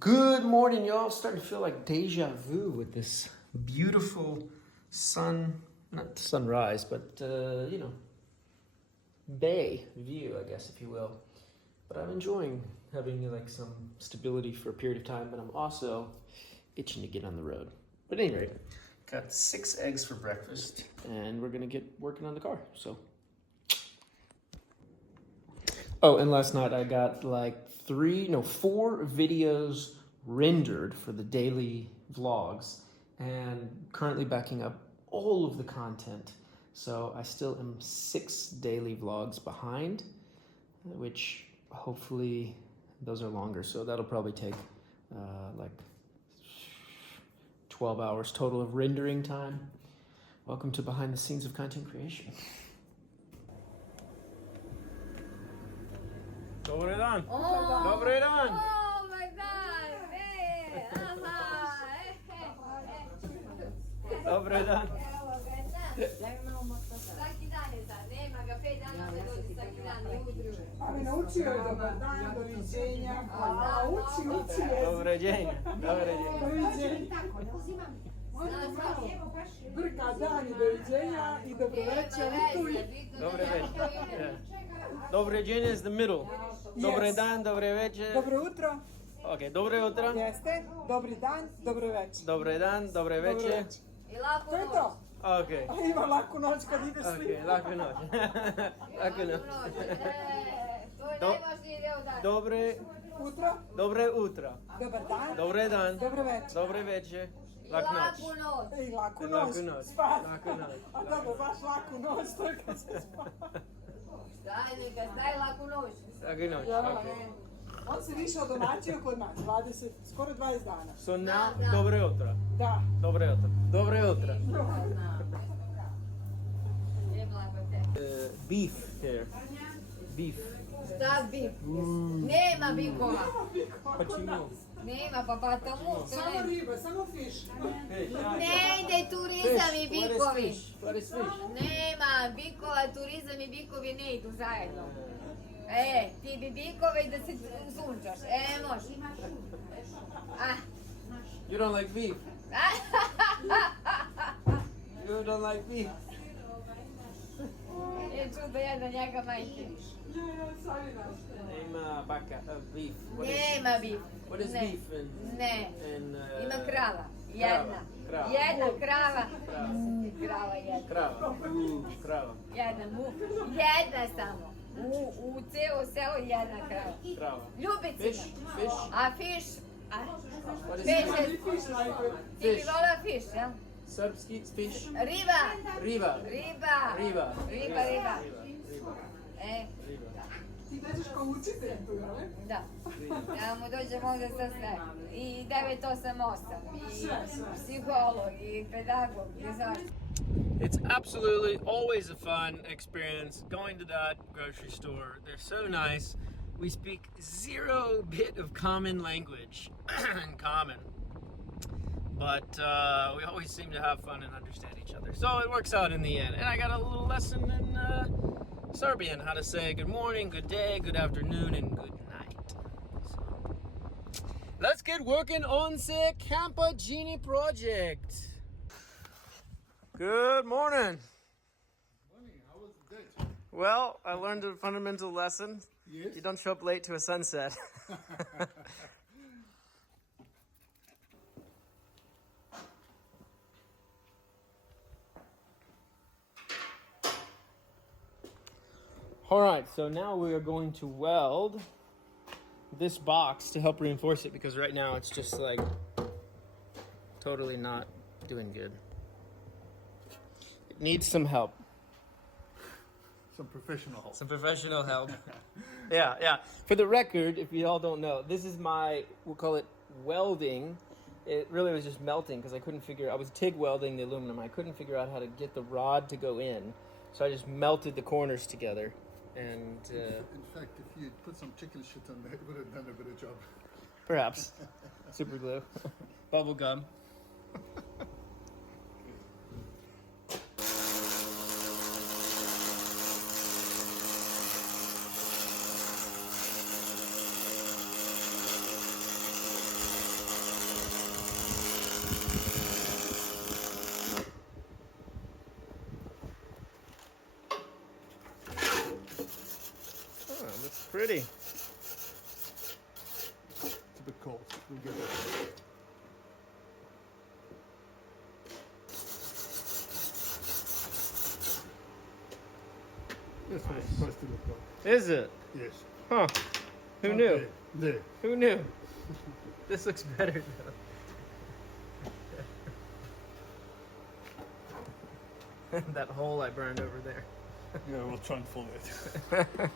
Good morning, y'all. Starting to feel like deja vu with this beautiful not sunrise, but bay view, I guess, if you will. But I'm enjoying having like some stability for a period of time, but I'm also itching to get on the road. But at any rate, got 6 eggs for breakfast, and we're gonna get working on the car, so. Oh, and last night I got like 4 videos rendered for the daily vlogs and currently backing up all of the content. So I still am 6 daily vlogs behind, which hopefully those are longer. So that'll probably take like 12 hours total of rendering time. Welcome to behind the scenes of content creation. Dobry dan! Dobry dan! Oh my god! Dobry dan! Svaki dan je sad, nema ga 5 dana da dođe svaki dan ujutru. Ali naučio je dobar dan, doviđenja. Uči je. Dobre dzień! Dobre dzień! Doviđenja. Brka dan i doviđenja i dobro večer. Dobre večer. Yeah. Dobre dzień is the middle. Dobre dan, dobre večer. Dobro jutro. Ok, dobre jutro. Jeste. Dobri dan, dobro večer. Dobre dan, dobre večer. I laku To je noć. to. Ok. A ima laku noć kad ideš svi. Ok, laku noć. Laku noć. To je najvažniji deo dana. Dobre Utro. Dobre utro. Dobar dan. Dobre dan. Dobro večer. Dobre večer. I Laku noć. laku noć. I laku noć. Laku noć. Spat. Laku noć. A dobro, baš laku noć, to je kad se spava. Daj laku noć. Laku noć. Ja, Ok. on se više odomaćio kod nas, 20, skoro 20 dana. So now, Da. dobre jutro. Da. Dobre jutro. Dobre jutro. Je blago te. Beef here. Beef. Šta bi? Nema bikova. Почему? Nema, pa tomu. Samo riba, samo fiš. Ne ide turizam i bikovi. What is fish? Nema bikova, turizam i bikovi ne idu zajedno. Ti bi bikove i da se sunčaš. Može. You don't like beef. You don't like beef. Je čudo jedna njega majke. Name beef. Nema bif. What is Ne. beef in? Ne. In Ima krava. Jedna. Krava. Jedna krava. Krava. Krava jedna. Krava. Krava. Jedna mu. Jedna samo. U cijelo selo jedna krava. Krava. Ljubicima. Fish. Fish. A fiš? What is Fiš fish? je... Ti bi volao fiš, jel? Srpski fish. Riba. Riba. Riba. Riba. Riba, riba. Riba. Riba. Ti dođeš kao učitelj tu, jel? Da. Ja mu dođem ovdje sa sve. I 988. I psiholog, i pedagog, i zašto. It's absolutely always a fun experience going to that grocery store. They're so nice. We speak 0 bit of common language in common. But we always seem to have fun and understand each other. So it works out in the end. And I got a little lesson in Serbian, how to say good morning, good day, good afternoon, and good night. So let's get working on the Lamborghini project. Good morning. Morning, how was the day? Well, I learned a fundamental lesson. Yes. You don't show up late to a sunset. All right, so now we are going to weld this box to help reinforce it because right now it's just like totally not doing good. It needs some help. Some professional help. Some professional help. Yeah. For the record, if you all don't know, this is we'll call it welding. It really was just melting because I was TIG welding the aluminum. I couldn't figure out how to get the rod to go in. So I just melted the corners together. And In fact, if you put some chicken shit on there, it would have done a better job. perhaps super glue, bubble gum. We'll get that. That's what it's supposed to look like. Is it? Yes. Huh. Who Right knew? There. Who knew? This looks better though. That hole I burned over there. Yeah, we'll try and follow it.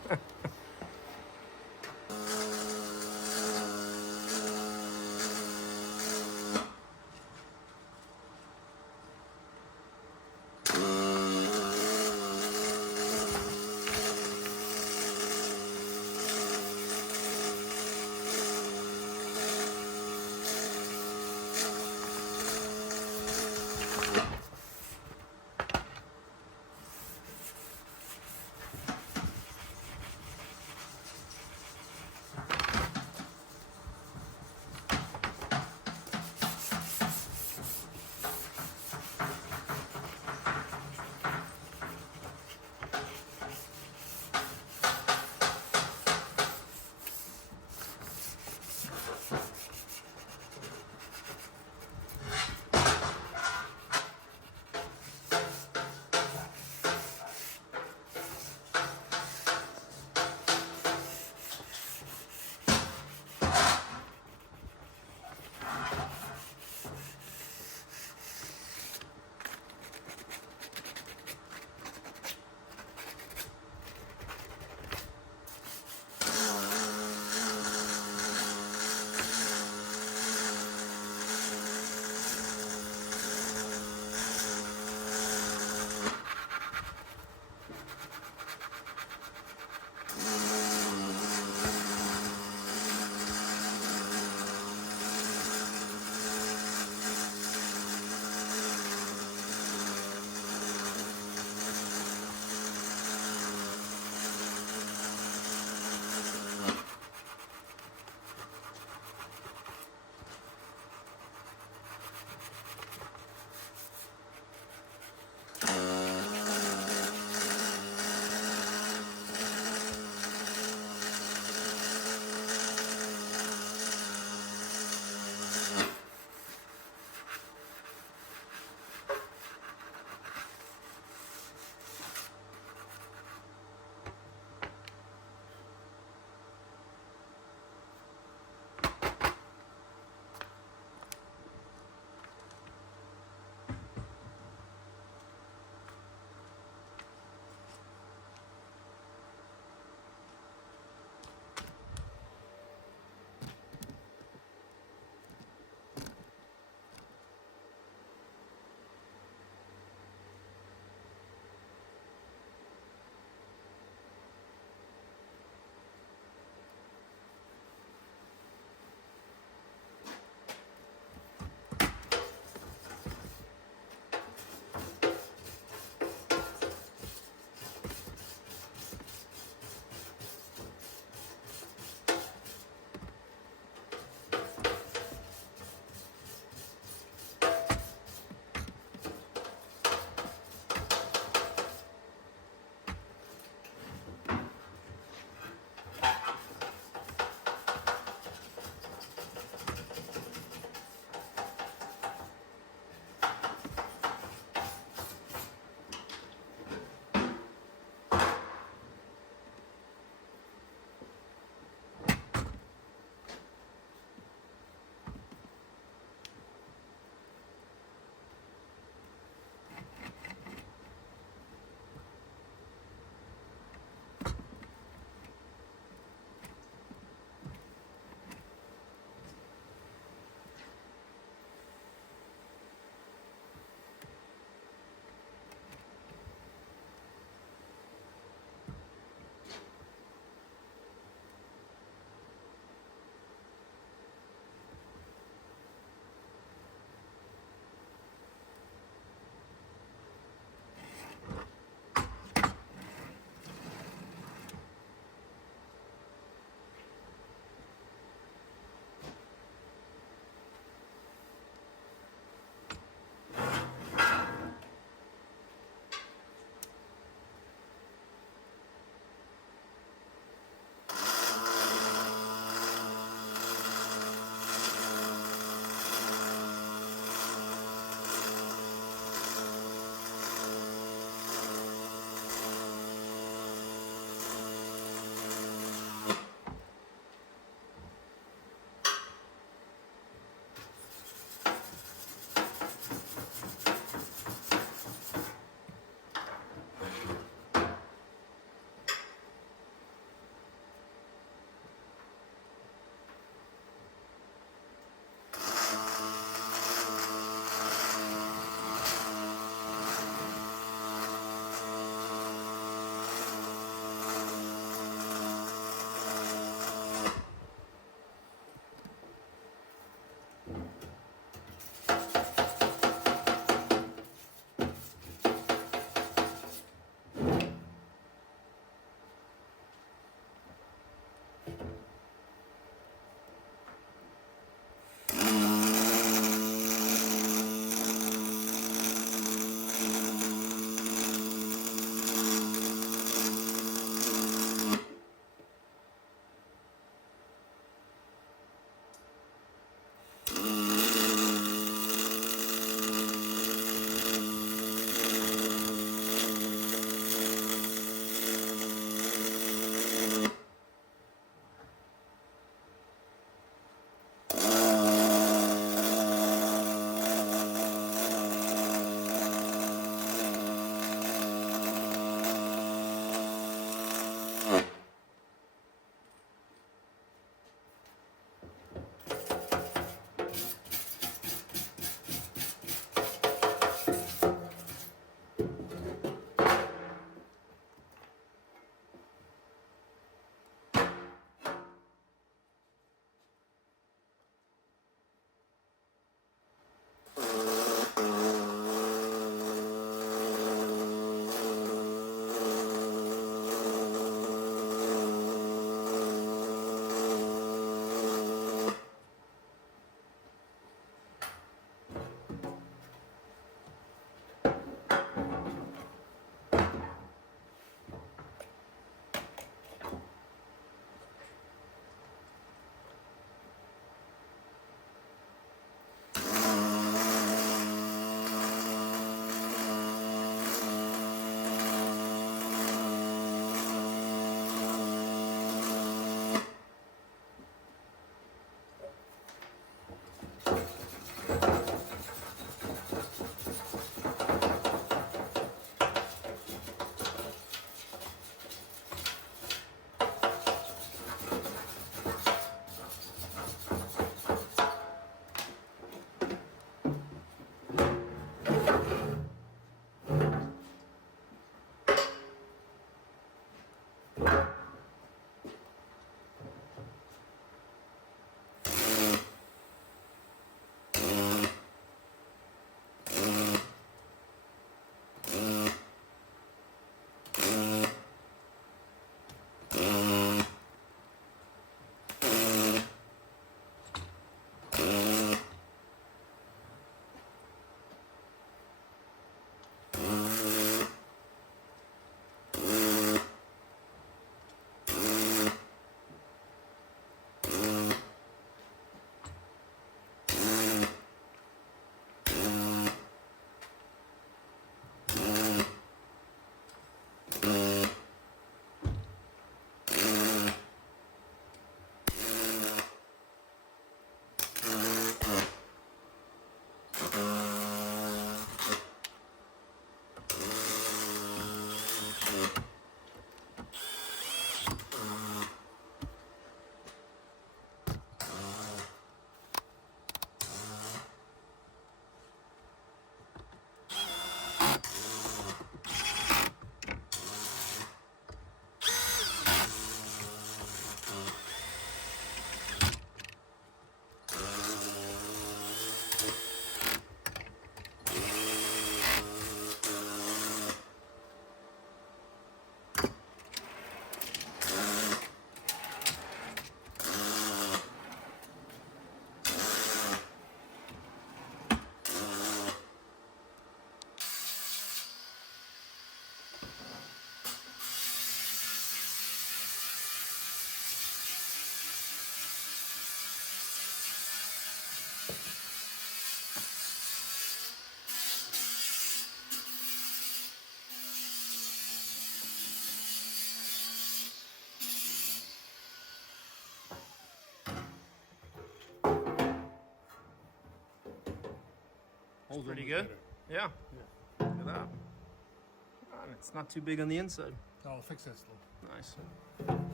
Holds Pretty almost good. better. Yeah. Look at that. And it's not too big on the inside. I'll fix that still. Nice.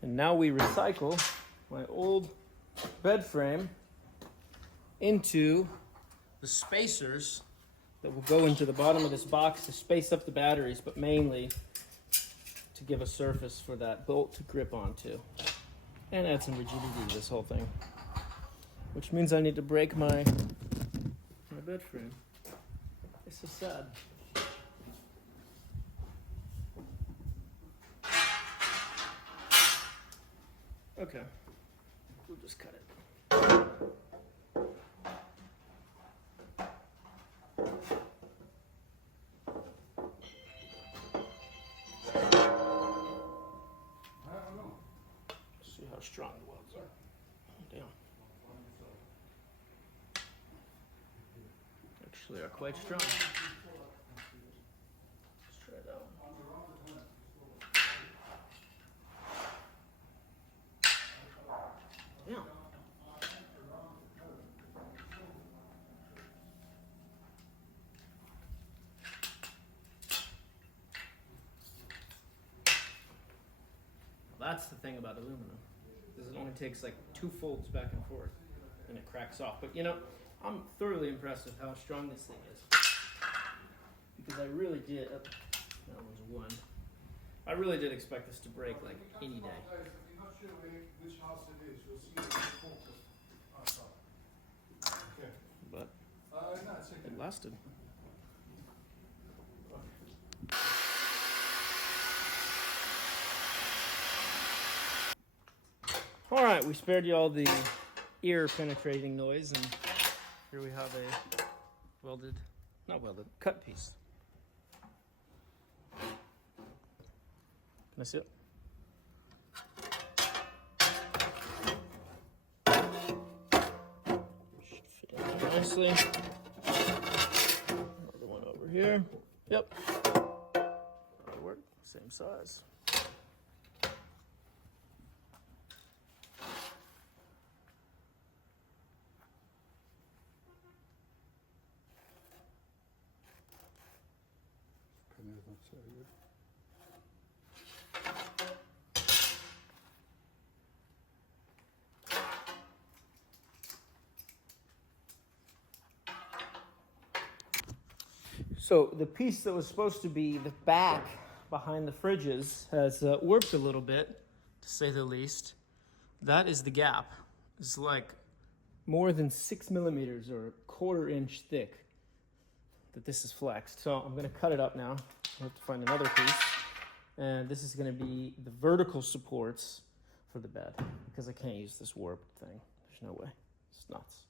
And now we recycle my old bed frame into the spacers that will go into the bottom of this box to space up the batteries, but mainly to give a surface for that bolt to grip onto and add some rigidity to this whole thing. Which means I need to break my bed frame. It's so sad. Okay, we'll just cut it. See how strong the welds are. Damn. Actually are quite strong. Let's try that one. Yeah. That's the thing about aluminum. Is it only takes like 2 folds back and forth and it cracks off. But you know, I'm thoroughly impressed with how strong this thing is. Because I really did, that one's 1. I really did expect this to break like any day. If you're not sure which house it is, you'll see it focused outside. Okay. But No, it's okay. it lasted. All right, we spared you all the ear-penetrating noise, and here we have a cut piece. Can I see it? Should fit in there nicely. Another one over here. Yep. That'll work. Same size. So the piece that was supposed to be the back behind the fridges has warped a little bit, to say the least. That is the gap. It's like more than 6 millimeters or 1/4 inch thick that this is flexed. So I'm gonna cut it up now. I have to find another piece. And this is gonna be the vertical supports for the bed because I can't use this warped thing. There's no way. It's nuts.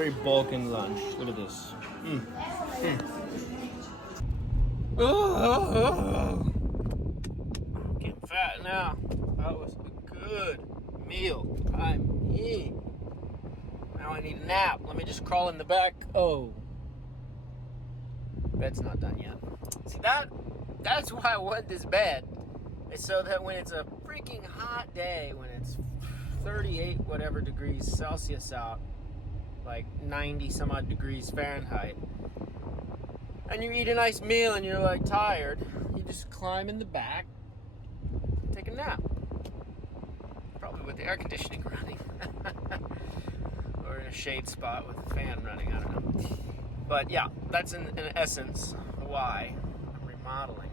Very Balkan lunch. Look at this. Oh, I'm getting fat now. That was a good meal. Now I need a nap. Let me just crawl in the back. Oh, bed's not done yet. See that's why I want this bed. It's so that when it's a freaking hot day, when it's 38 whatever degrees Celsius out, like 90 some odd degrees Fahrenheit, and you eat a nice meal and you're like tired, you just climb in the back, take a nap. Probably with the air conditioning running. Or in a shade spot with the fan running, I don't know. But yeah, that's in essence why I'm remodeling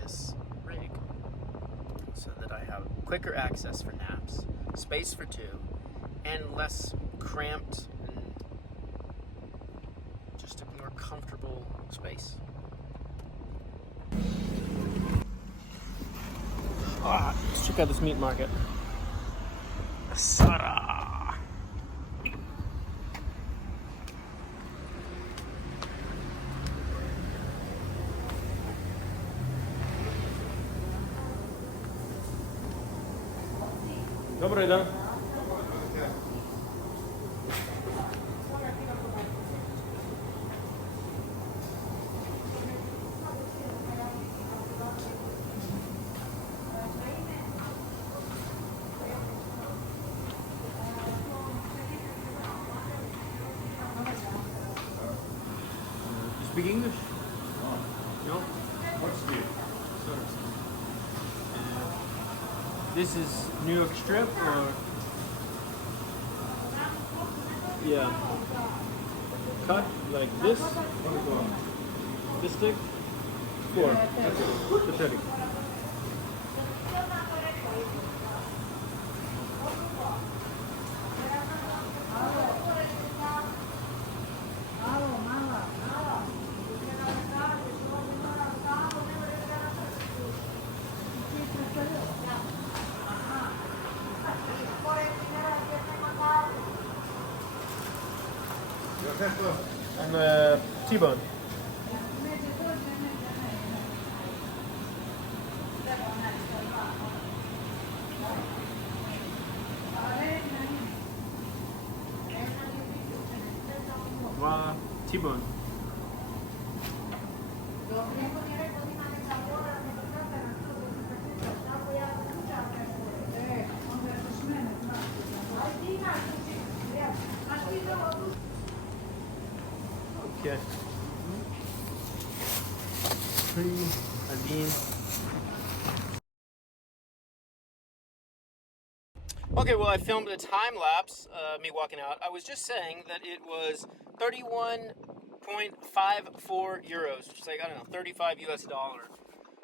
this rig. So that I have quicker access for naps, space for two, and less cramped and just a more comfortable space. Let's check out this meat market. Asara. Добрий день. You speak English? No? What's the? This is New York strip or? Yeah. Cut like this? This thick? 4. Pathetic. And T-bone. Wow, T-bone. Okay. Okay, well, I filmed a time lapse, me walking out. I was just saying that it was 31.54 euros, which is like, I don't know, 35 US dollar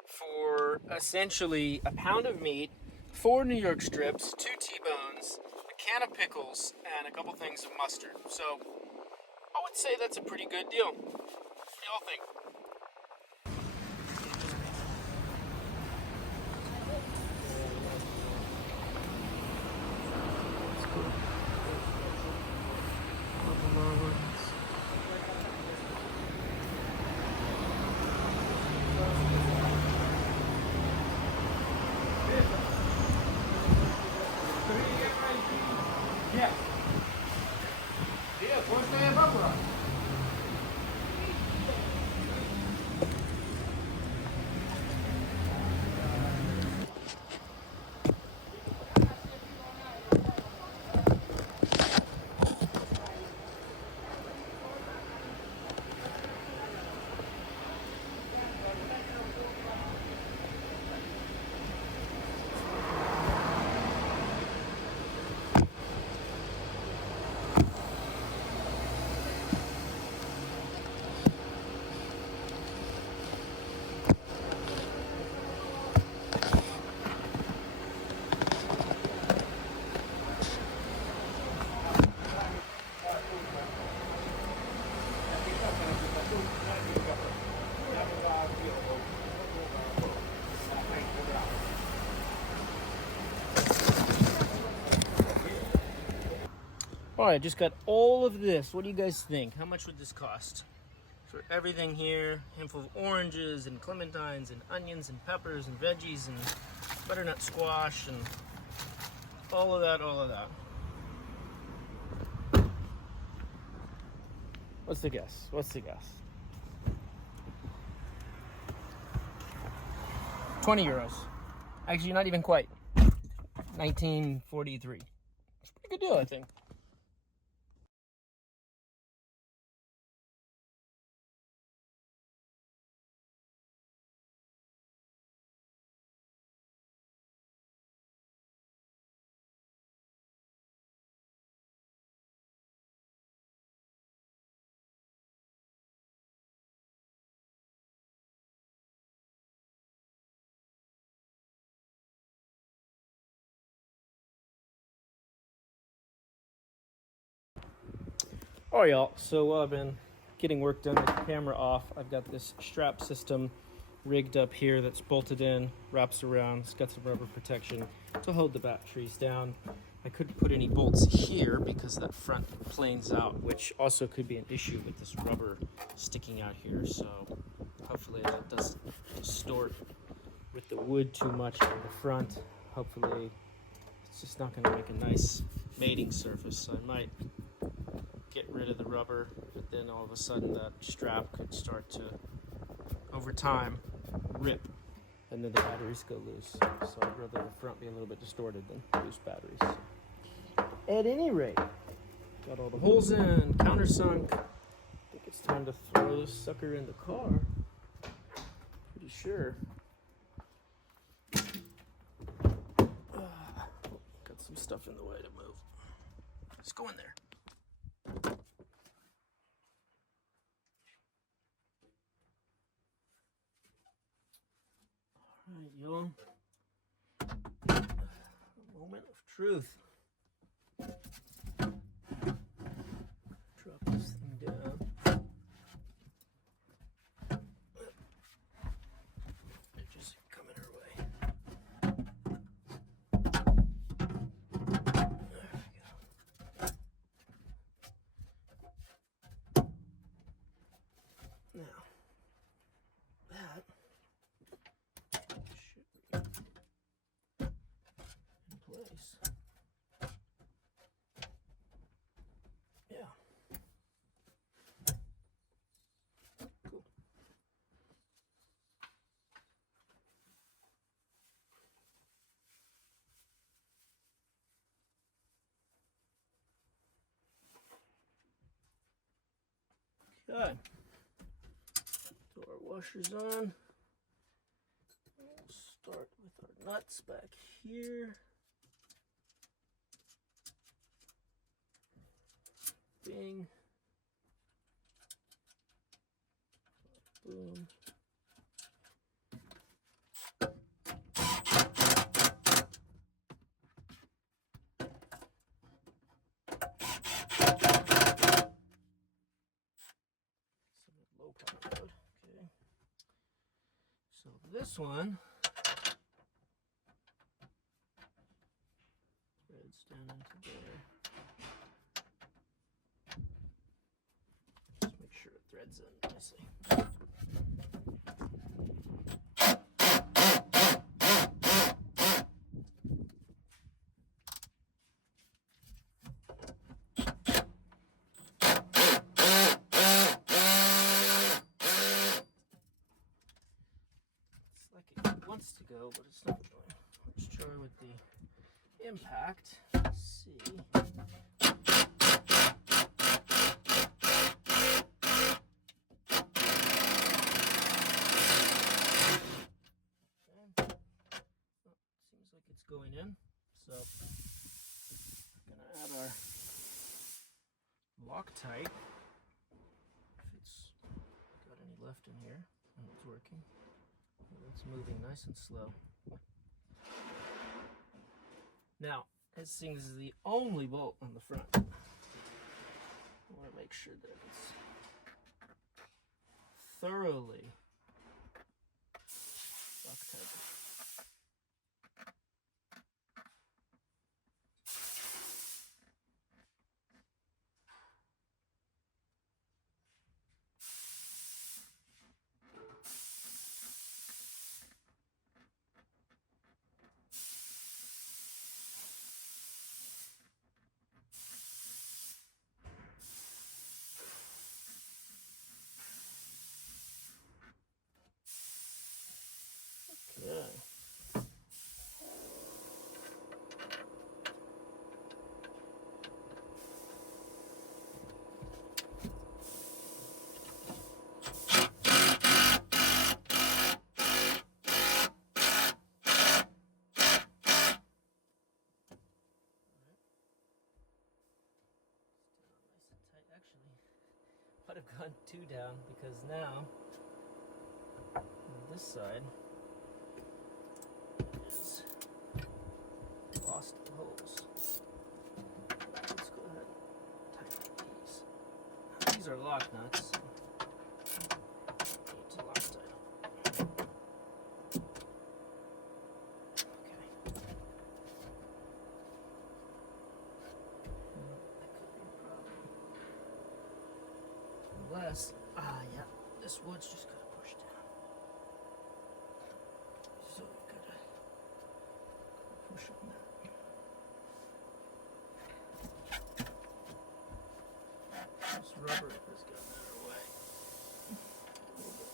for essentially a pound of meat, 4 New York strips, 2 T-bones, a can of pickles, and a couple things of mustard. So I would say that's a pretty good deal. What do y'all think? Yeah. Yeah, first day of opera. All right, just got all of this. What do you guys think? How much would this cost? For everything here, handful of oranges and clementines and onions and peppers and veggies and butternut squash and all of that, all of that. What's the guess? What's the guess? 20 euros. Actually, not even quite. 1943. It's a pretty good deal, I think. All right, y'all. So while I've been getting work done with the camera off, I've got this strap system rigged up here that's bolted in, wraps around. It's got some rubber protection to hold the batteries down. I couldn't put any bolts here because that front planes out, which also could be an issue with this rubber sticking out here. So hopefully that doesn't distort with the wood too much on the front. Hopefully it's just not going to make a nice mating surface. So I might get rid of the rubber, but then all of a sudden that strap could start to, over time, rip, and then the batteries go loose. So I'd rather the front be a little bit distorted than loose batteries. At any rate, got all the holes in, countersunk. I think it's time to throw this sucker in the car. Pretty sure. Got some stuff in the way to move. Let's go in there. All right, y'all. A moment of truth. Drop this thing down. They're just coming our way. There we go. Now, that should be in place. Yeah. Cool. Okay. So our washer's on. We'll start with our nuts back here. Bing. Boom. Low power mode. Okay. So this one threads down into there. Just make sure it threads in nicely. It's like it wants to go, but it's not going. Let's try with the impact. Let's see. Seems like it's going in, so we're gonna add our Loctite. If it's got any left in here, and it's working. It's moving nice and slow. Now, this thing is the only bolt on the front. I want to make sure that it's thoroughly Loctite. gone too down because now on this side is lost holes. Let's go ahead and tighten these. Now, these are lock nuts. So need to Loctite them. Okay. That could be a problem. Unless, yeah, this wood's just gotta push down. So we gotta push on that. This rubber has gotten in our way. A little bit.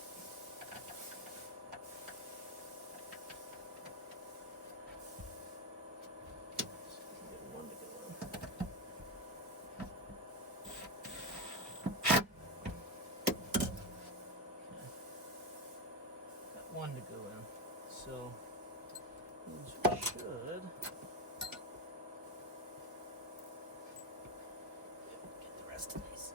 So we can get one to go in. Got one to go in. So means we should get the rest of these.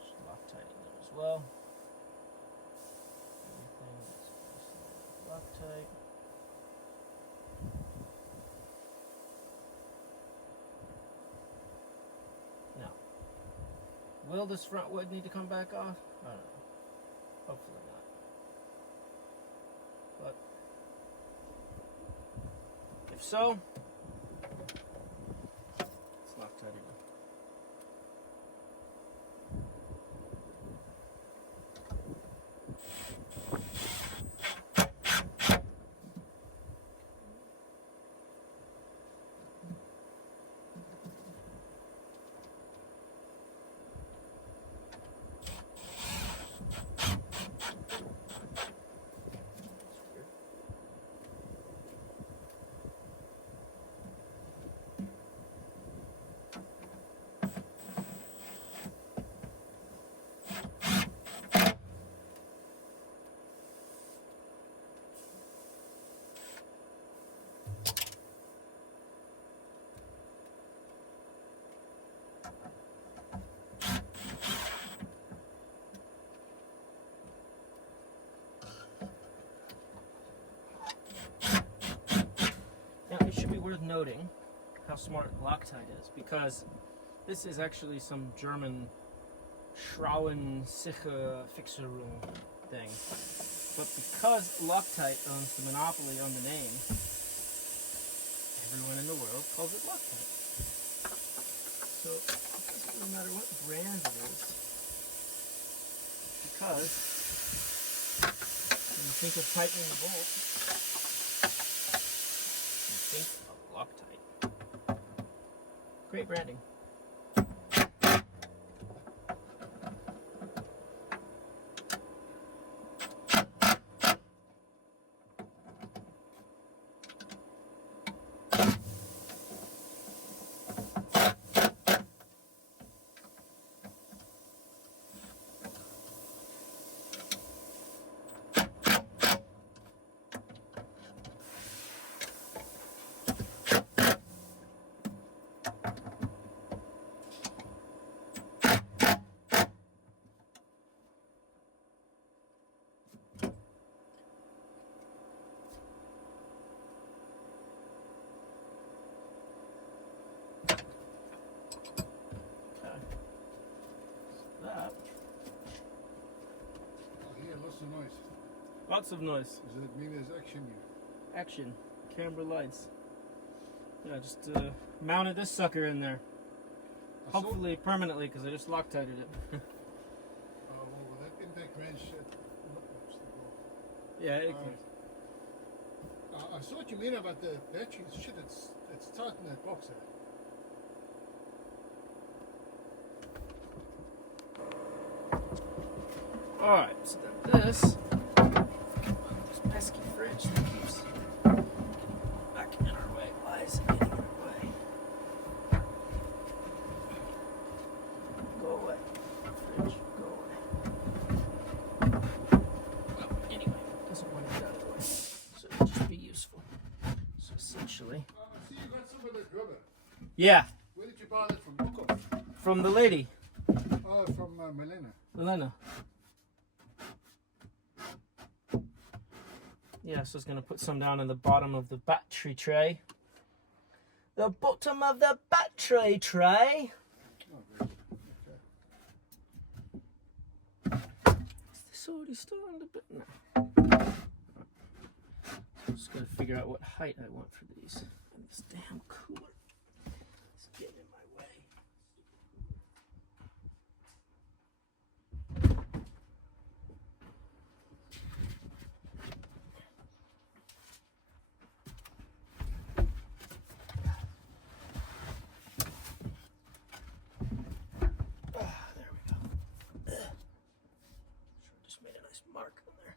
Just Loctiting them as well. Everything is Loctite. Now, will this front wood need to come back off? I don't know. Hopefully not. But if so, it's Loctite again. Now, it should be worth noting how smart Loctite is, because this is actually some German Schraubensicher Fixierung thing. But because Loctite owns the monopoly on the name, everyone in the world calls it Loctite. So it doesn't really matter what brand it is, because when you think of tightening the bolt, think of Loctite. Great branding. That. I hear lots of noise. Lots of noise. Does that mean there's action here? Action. Camera lights. Yeah, just mounted this sucker in there. Hopefully permanently, because I just Loctited it. Well, that impact wrench. Yeah, it I saw what you mean about the battery. Shit, it's tight in that box there. Alright, so then this pesky fridge that keeps back in our way. Why is it getting in our way? Go away. Fridge, go away. Well, anyway, doesn't want to get out of the way. So it'll just be useful. So essentially, I see you got some of that rubber. Yeah, Where did you buy that from? Look. from the lady, Oh, from Melena. Elena. Yeah, so I was gonna put some down in the bottom of the battery tray. The bottom of the battery tray. Oh, good. Okay. Is this already starting to bit? No. So I'm just gotta figure out what height I want for these. And this damn cooler is getting in my way. There we go. Just made a nice mark on there.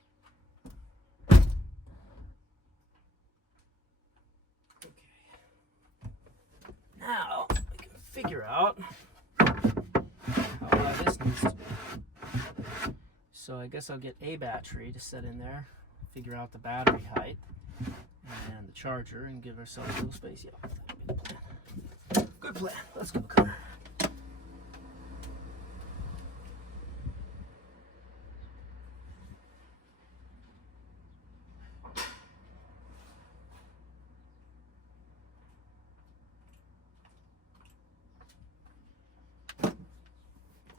Okay. Now I can figure out how high this needs to be. So I guess I'll get a battery to set in there, figure out the battery height and the charger, and give ourselves a little space. Yeah, that'll be the plan. Good plan. Let's go, Connor.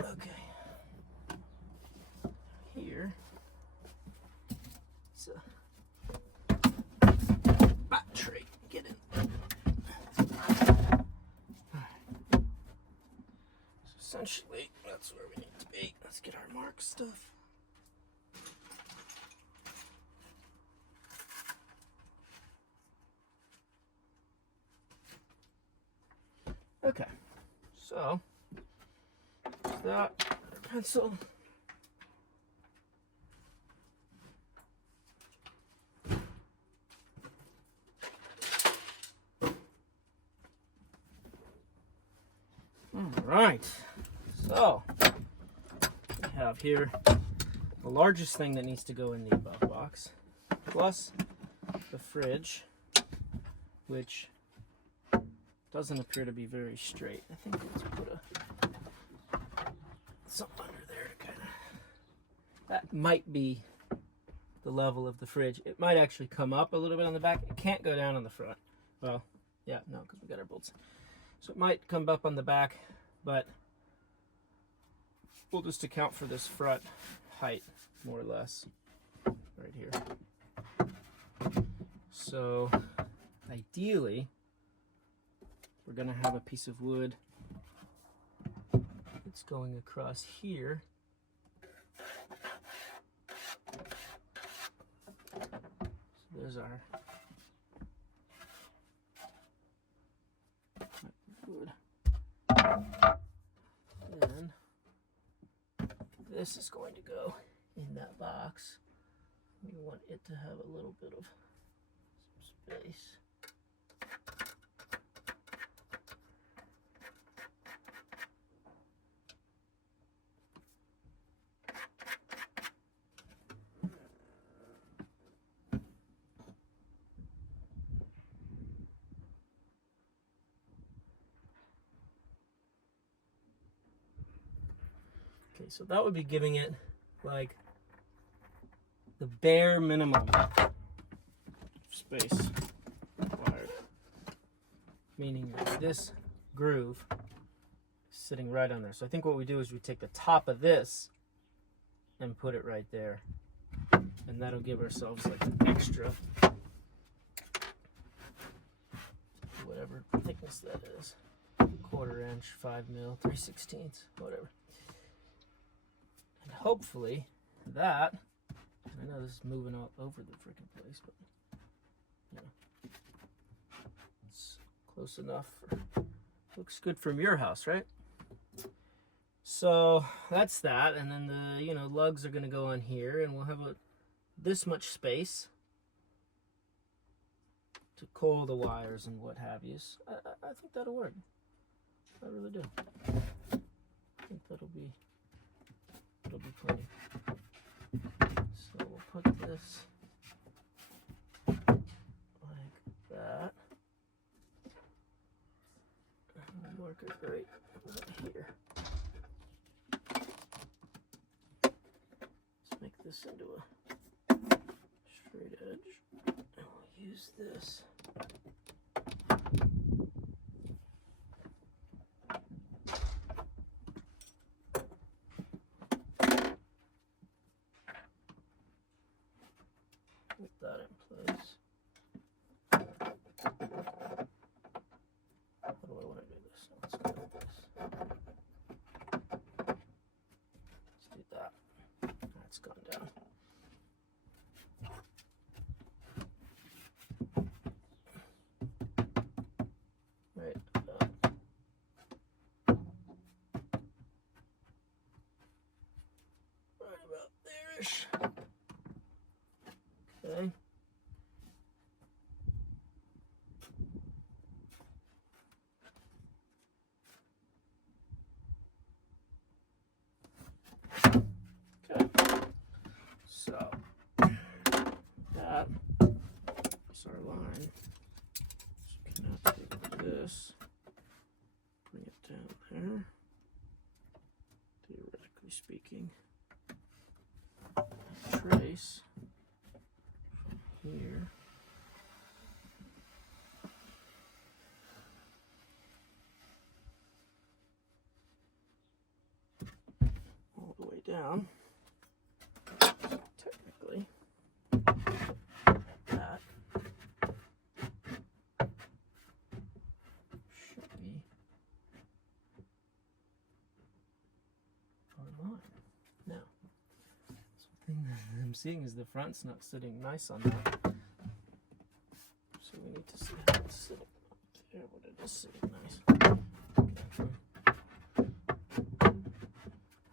Okay. Here. It's a battery. Get in. So essentially, that's where we need to be. Let's get our mark stuff. Okay. So that pencil. All right, so we have here the largest thing that needs to go in the above box, plus the fridge, which doesn't appear to be very straight. I think let's put something under there to kind of, that might be the level of the fridge. It might actually come up a little bit on the back. It can't go down on the front. Well, yeah, no, because we got our bolts. So it might come up on the back, but we'll just account for this front height, more or less, right here. So ideally, we're gonna have a piece of wood that's going across here. So there's our wood. Then this is going to go in that box. We want it to have a little bit of space. Okay, so that would be giving it like the bare minimum space required. Meaning this groove is sitting right on there. So I think what we do is we take the top of this and put it right there. And that'll give ourselves like an extra, whatever thickness that is. 1/4 inch, 5 mil, 3/16, whatever. And hopefully that, I know this is moving all over the freaking place, but you know, it's close enough. Looks good from your house, right? So that's that, and then the lugs are going to go on here, and we'll have this much space to coil the wires and what have you. I think that'll work. I really do. I think that'll be plenty. So we'll put this like that. it right here. Let's make this into a straight edge. And we'll use this. Put that in place. How do I want to do this? Let's go with this. Let's do that. That's gone down. Right about. Right about there-ish. Okay. So that is our line. So we can now take this, bring it down there, theoretically speaking, trace from here all the way down. Technically, that should be our line. Now, something that I'm seeing is the front's not sitting nice on that. So we need to see how it's sitting up there, but it is sitting nice.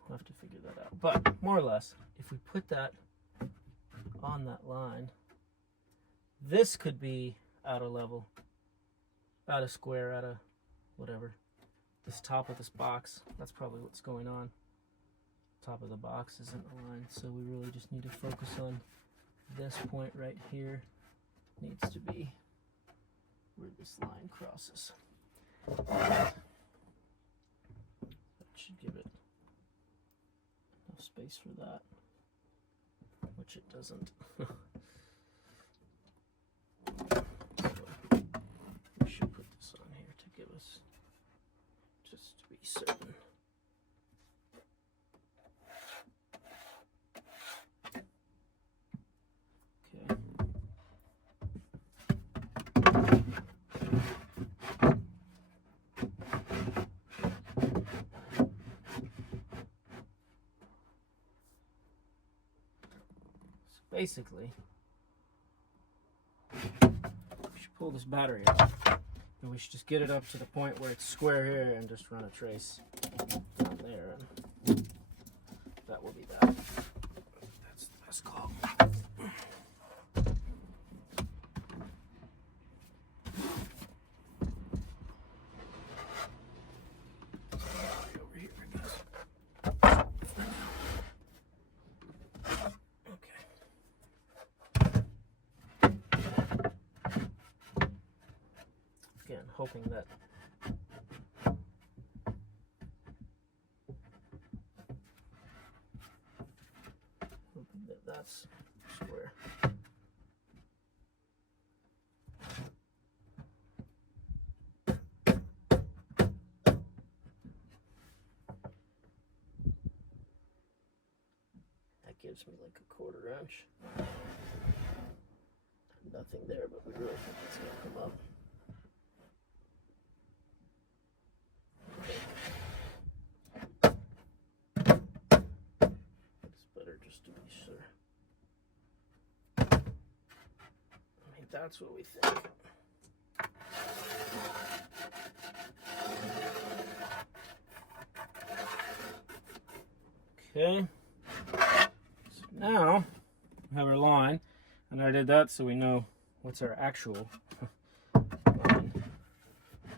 We'll have to figure that out. But more or less, if we put that on that line, this could be out of level, out of square, out of whatever. This top of this box, that's probably what's going on. Top of the box isn't aligned, so we really just need to focus on this point right here. Needs to be where this line crosses. That should give it enough space for that, which it doesn't. So we should put this on here to give us, just to be certain. Okay. Basically, we should pull this battery out, and we should just get it up to the point where it's square here and just run a trace down there, and that will be that. That's the best call. Over here, I guess. Again, hoping that that's square. That gives me like a 1/4 inch. Nothing there, but we really think it's gonna come up. It's better just to be sure. I mean, that's what we think. Okay. So now we have our line, and I did that so we know what's our actual line,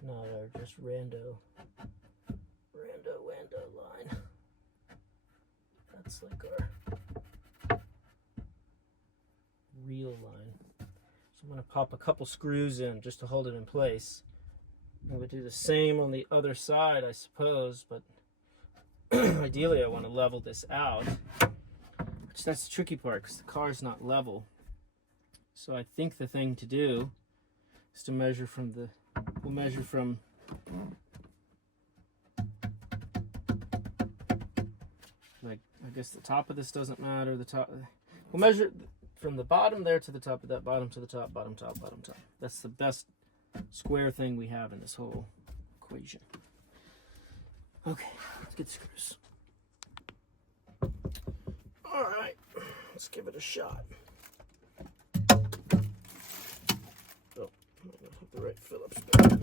not our just rando line. That's like our real line. So I'm going to pop a couple screws in just to hold it in place, I would do the same on the other side, I suppose, but ideally I want to level this out. Which that's the tricky part, because the car's not level. So I think the thing to do is to measure from the, we'll measure from like, I guess the top of this doesn't matter, the top, we'll measure from the bottom there to the top of that, bottom to the top, bottom, top, bottom, top. That's the best square thing we have in this whole equation. Okay, let's get screws. All right, let's give it a shot. Oh, I might not have the right Phillips bit.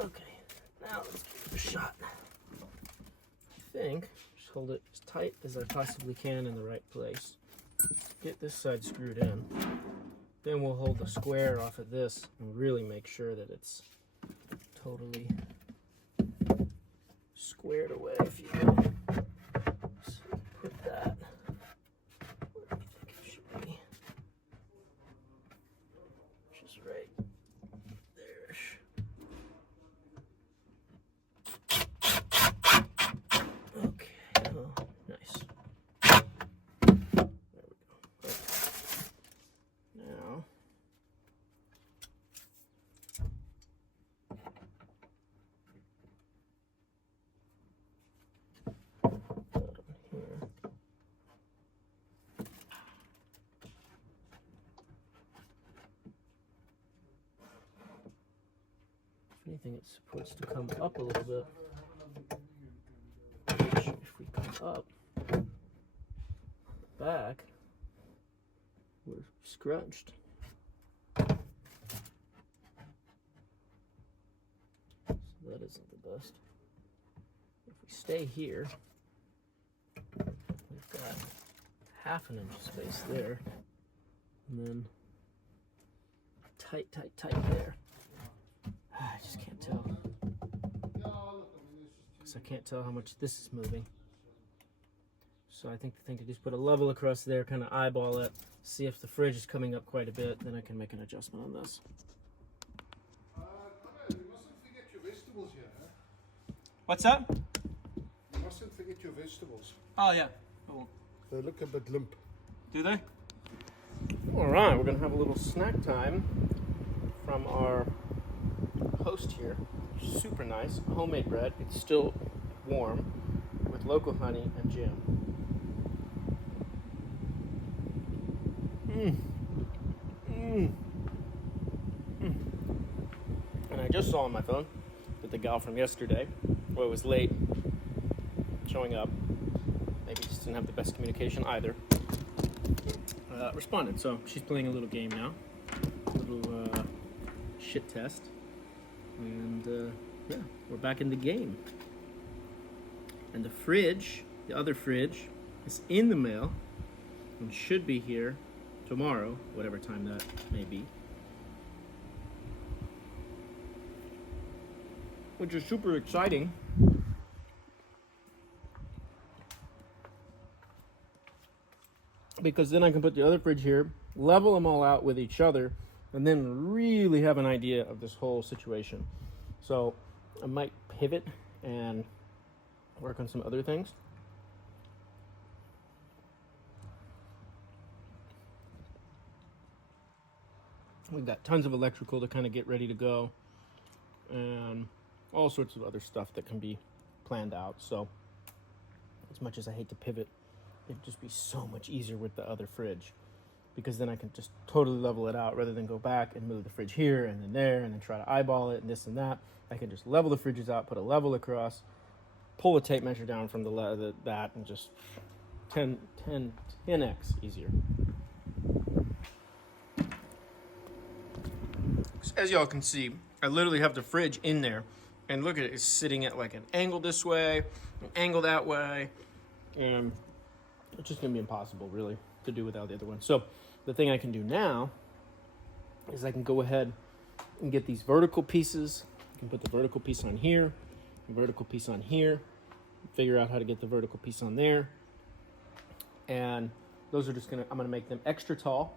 Okay, now let's give it a shot. I think, just hold it as tight as I possibly can in the right place. Get this side screwed in. Then we'll hold the square off of this and really make sure that it's totally squared away, if you will. So put that where do you think it should be? Just right there-ish. Okay, oh, nice. There we go. Okay. Now, if anything, it's supposed to come up a little bit. Which, if we come up back, we're scrunched. So that isn't the best. If we stay here, we've got ½ an inch of space there, and then tight, tight, tight there. I just can't tell. Because I can't tell how much this is moving. So I think the thing to do is put a level across there, kind of eyeball it, see if the fridge is coming up quite a bit, then I can make an adjustment on this. You mustn't forget your vegetables here, huh? What's that? You mustn't forget your vegetables. Oh, yeah. Oh. They look a bit limp. Do they? All right, we're going to have a little snack time from our host here. Super nice. Homemade bread. It's still warm with local honey and jam. And I just saw on my phone that the gal from yesterday, well, it was late showing up, maybe just didn't have the best communication either, responded. So she's playing a little game now, a little shit test, and yeah, we're back in the game. And the fridge, the other fridge, is in the mail and should be here tomorrow, whatever time that may be. Which is super exciting. Because then I can put the other fridge here, level them all out with each other, and then really have an idea of this whole situation. So I might pivot and work on some other things. We've got tons of electrical to kind of get ready to go, and all sorts of other stuff that can be planned out. So as much as I hate to pivot, it'd just be so much easier with the other fridge, because then I can just totally level it out rather than go back and move the fridge here and then there and then try to eyeball it and this and that. I can just level the fridges out, put a level across, pull a tape measure down from that, and just 10x easier. As y'all can see, I literally have the fridge in there, and look at it, it's sitting at like an angle this way, an angle that way, and it's just gonna be impossible really to do without the other one. So the thing I can do now is I can go ahead and get these vertical pieces. I can put the vertical piece on here, the vertical piece on here, figure out how to get the vertical piece on there. And those are just I'm gonna make them extra tall.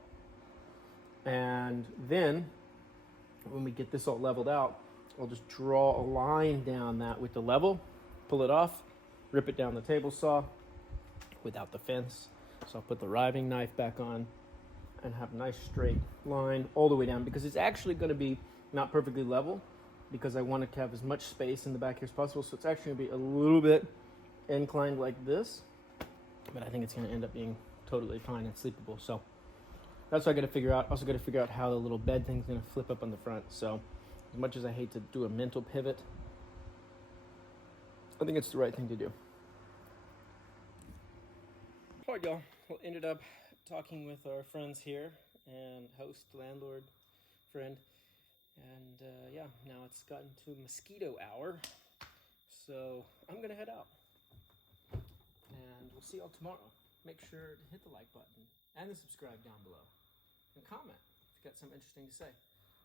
And then when we get this all leveled out, I'll just draw a line down that with the level, pull it off, rip it down the table saw without the fence. So I'll put the riving knife back on and have a nice straight line all the way down, because it's actually going to be not perfectly level, because I want to have as much space in the back here as possible. So it's actually going to be a little bit inclined like this, but I think it's going to end up being totally fine and sleepable. So that's what I got to figure out. Also got to figure out how the little bed thing's going to flip up on the front. So as much as I hate to do a mental pivot, I think it's the right thing to do. All right, y'all. Well, ended up talking with our friends here and host, landlord, friend. And yeah, now it's gotten to mosquito hour. So I'm going to head out. And we'll see y'all tomorrow. Make sure to hit the like button and the subscribe down below. And comment if you got something interesting to say.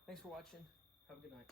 Thanks for watching. Have a good night.